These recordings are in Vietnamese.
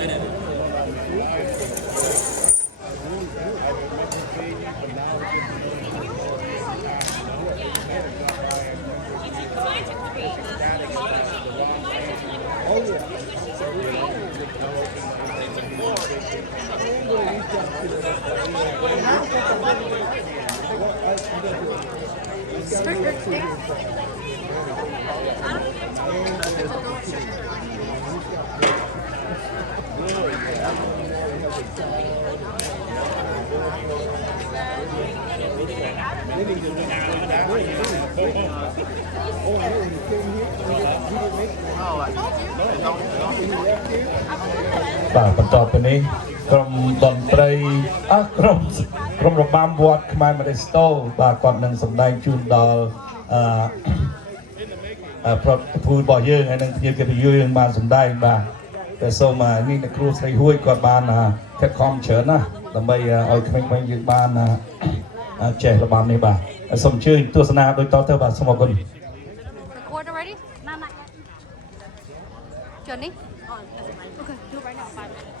បាទបន្តទៅនេះក្រុមតន្ត្រីក្រុមរបាំវត្តខ្មែរមេរីស្តូបាទគាត់នឹងសម្ដែងជូនដល់ប្រតិភូរបស់យើងហើយនឹងភ្ញៀវកិត្តិយសយើងបានសម្ដែងបាទតែសូមនេះអ្នកគ្រូស្រីហួយគាត់បានខិតខំច្រើនណាស់ដើម្បីឲ្យក្មេងៗយើងបានចេះរបាំនេះបាទសូមអញ្ជើញទស្សនាដូចតទៅបាទសូមអរគុណ Record already? Not yet. Johnny? Okay, do it right now. 5 minutes.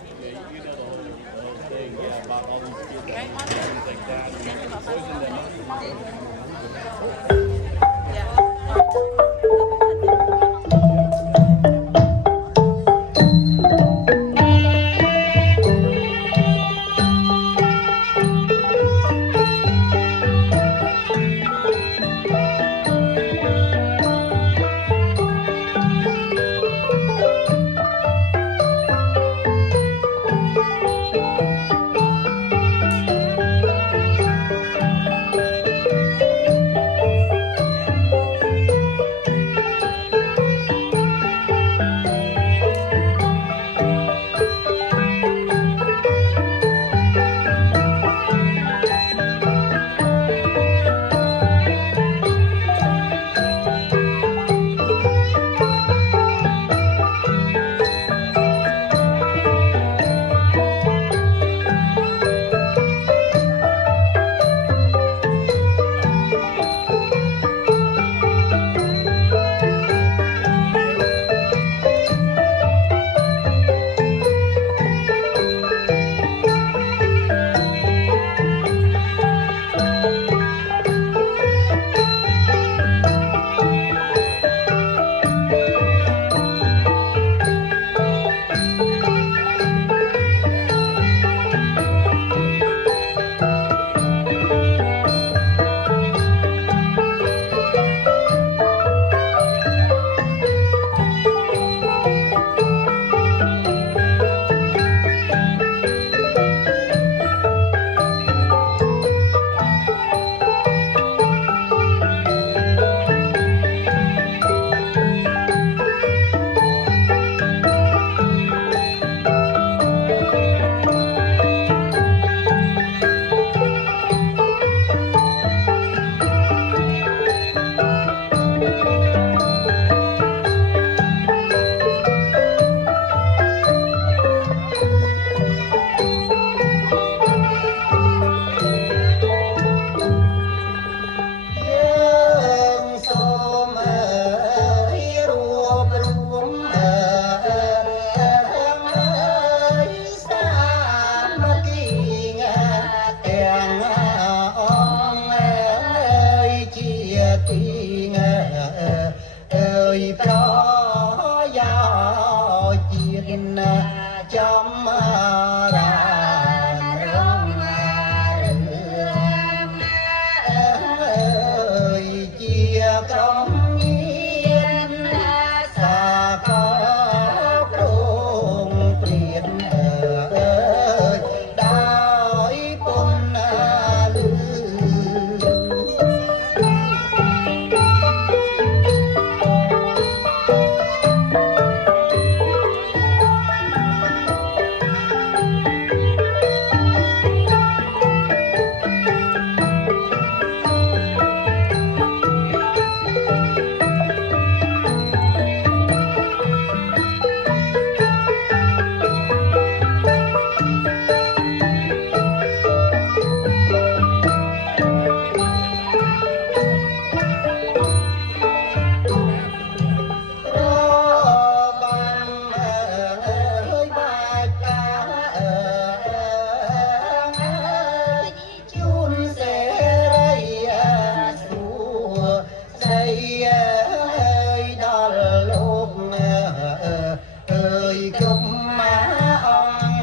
chúc má ông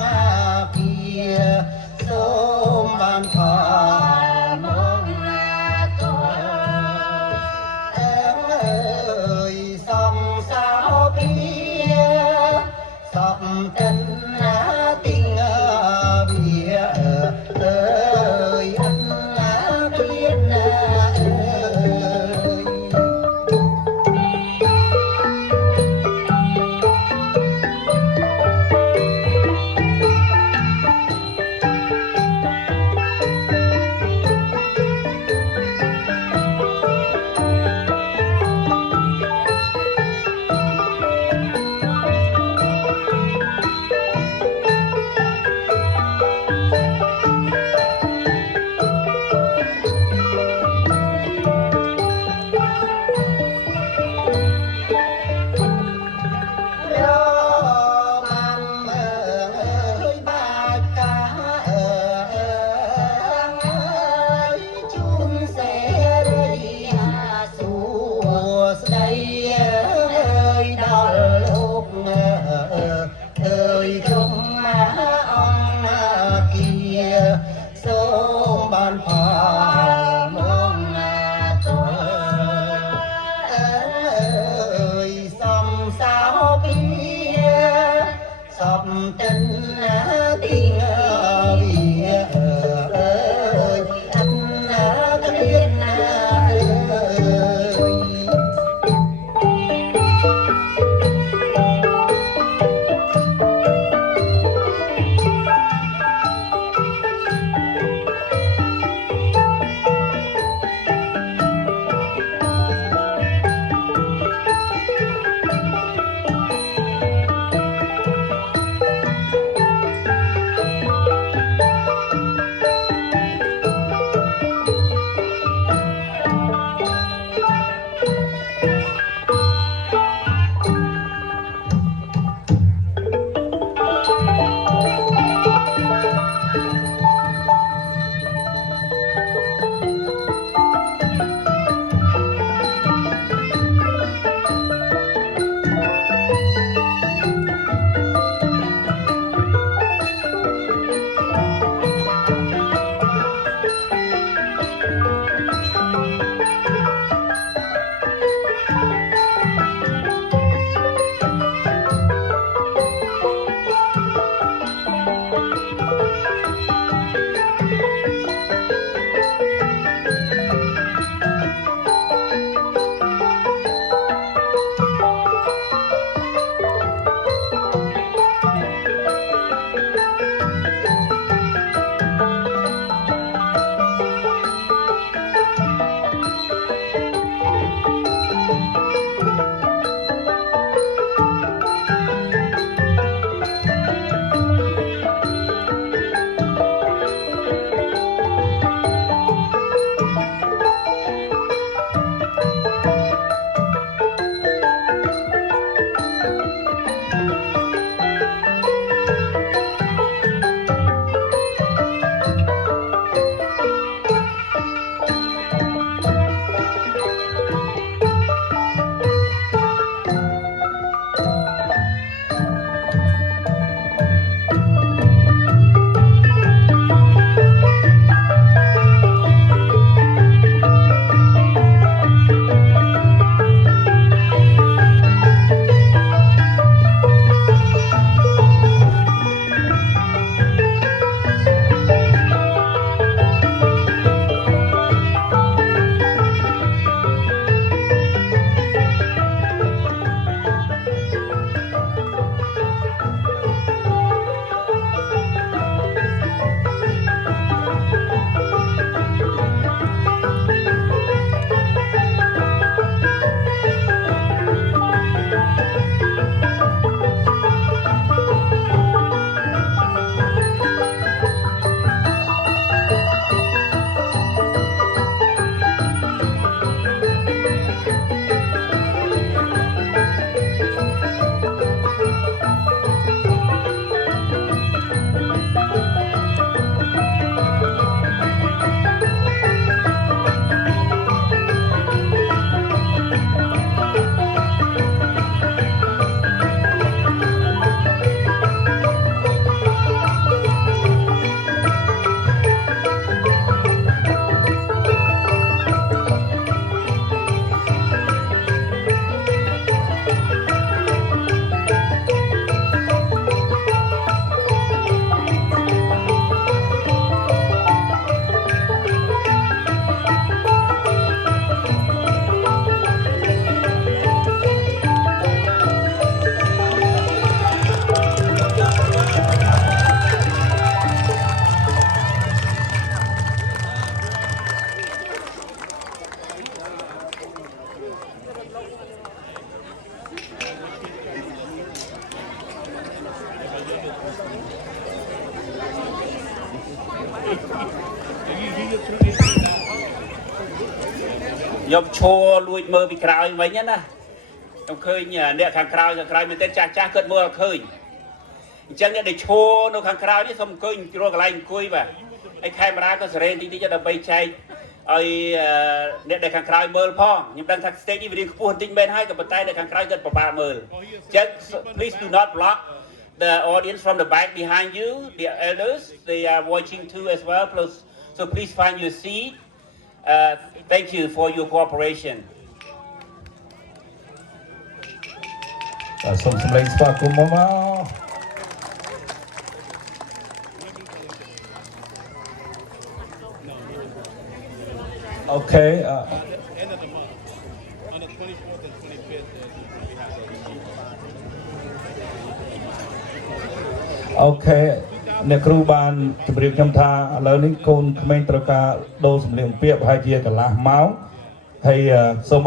kia sớm ban thọ mong ơi sông sao kia sọc chân tình bìa ơi anh biết ơi ơi không má ông kia sớm ban phò mong ơi sông sao kia sọc chân tình bìa ơi anh biết ơi ยมโชว์ลุยมือไปคราวไว้เนี่ยนะต้องเคยเนี่ยข้างคราวมันเต้นจ้าเกิดมือเคยจังเนี่ยได้โชว์ในข้างคราวนี่สมเคยโรคอะไรคุยแบบไอ้แคมราก็เสร็จที่จะไปใช้ไอ้เนี่ยได้ข้างคราวมือพ่อยังดังทักสเตจอีวิดีพูดติ้งเบนให้กับประเทศในข้างคราวเกิดประปามือ just please do not block the audience from the back behind you the elders they are watching too as well so please find your seat thank you for your cooperation សូមសម្លេងស្វាគមន៍មកអូខេ អូខេអ្នកគ្រូបានជម្រាបខ្ញុំថាឥឡូវនេះកូនក្មេងត្រូវការដូរសម្លៀកបំពាក់ប្រហែលជាកន្លះម៉ោងហើយសូម